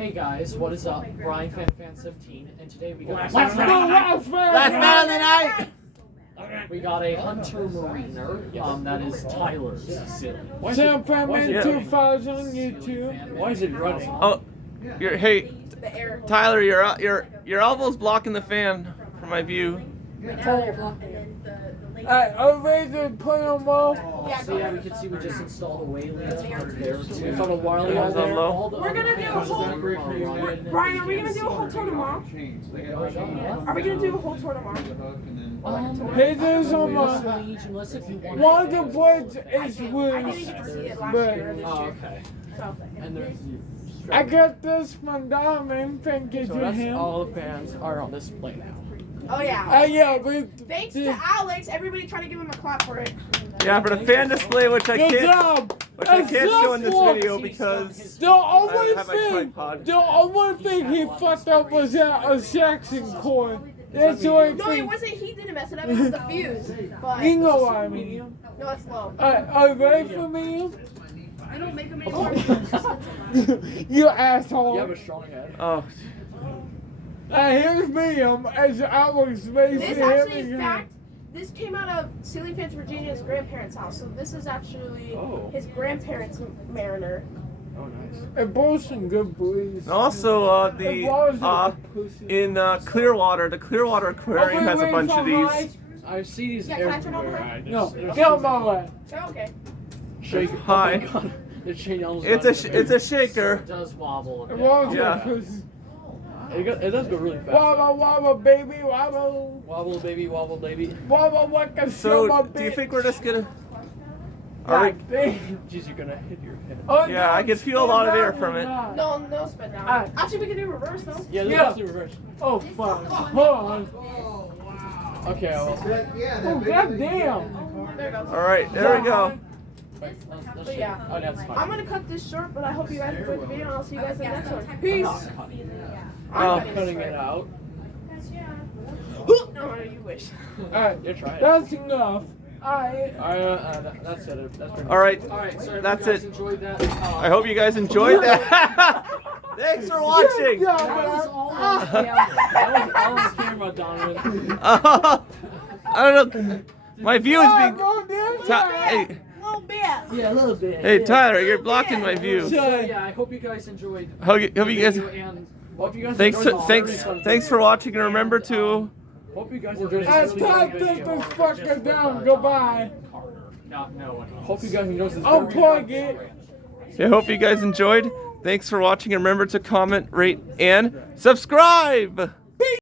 Hey guys, what is up? Brian Fan17, and today we got Last man of the night. We got a Hunter Mariner. That is Tyler's silly. Sam Fanman 2000 on YouTube. Why is it running? Oh, hey, Tyler, your elbow's blocking the fan from my view. I'm ready to put them all. So yeah, we can see we just installed a waylaid there too. Installed a wireless Yeah, there. low. We're gonna do a whole. Brian, are we gonna do a whole tour tomorrow? Are we gonna do a whole tour tomorrow? Hey, there's on my. Unless if you want. One of the boards is I didn't loose. get to see it last But- year or this Oh, year. okay. So. And there's. I got this from Diamond. Thank you So to that's him. all the fans are on display now. Oh yeah. Yeah, but Thanks to Alex. Everybody try to give him a clap for it. Yeah, for the fan display, which I good can't job. show in this video because The only I have my thing, tripod. the only thing he fucked up was that a section cord. That's the only No, it thing. wasn't. He didn't mess it up. It was the fuse. But You know what I mean. no, it's low. Are you ready for me? I don't make them anymore. You asshole. You have a strong head. Oh, Here's Liam as Alex This basically actually, hitting in him. fact, this came out of Silly Pants, Virginia's grandparents' house. So this is actually his grandparents' Mariner. Oh, nice. And both some good boys. and also in Clearwater, the Clearwater Aquarium has a bunch of these. I see these Yeah, can I turn on the everywhere. mic? No, get on my way. Oh, okay. Shake. Hi. Oh my God. The chain yells It's a shaker. It does wobble a bit. Wobble, Yeah. It does go really fast. wobble, wobble, baby, wobble. Wobble baby, wobble baby. Wobble like a So, silver do you bitch. think we're just gonna? Are we? God damn. Jeez, you're gonna hit your head. Oh, Yeah, no, I can feel a lot of air from it. No, no spin down. Alright. Actually, we can do reverse though. Yeah, Yeah. let's do reverse. Oh, fuck. Hold on. Okay, well, Oh, goddamn. There it goes. All right, there we go. let's So shake. yeah. Oh, that's fine. I'm gonna cut this short, but I hope you guys enjoyed the video, and I'll see you guys in the next one. I'm Peace. not cutting it. I'm Oh. Cutting it out. No, you wish. Alright, You're trying. that's enough. Alright. That's it. That's pretty All right, Alright, so that's if you guys it. enjoyed that. I hope you guys enjoyed that. Thanks for watching. Yeah, That was man. all on camera. That was all on camera, Donovan. I don't know. My view is being. Oh, damn. Hey, Little bit. Yeah, a little bit. hey, Tyler, you're blocking my view. So yeah, I hope you guys enjoyed. Hope you guys. And hope you guys Thanks, enjoyed thanks for watching, and remember to. Hope you guys enjoyed It's this time to really take good this video. fucker down. Goodbye. Not no one. Hope you guys enjoyed this. Unplug it. I hope you guys enjoyed. Thanks for watching, and remember to comment, rate, and subscribe.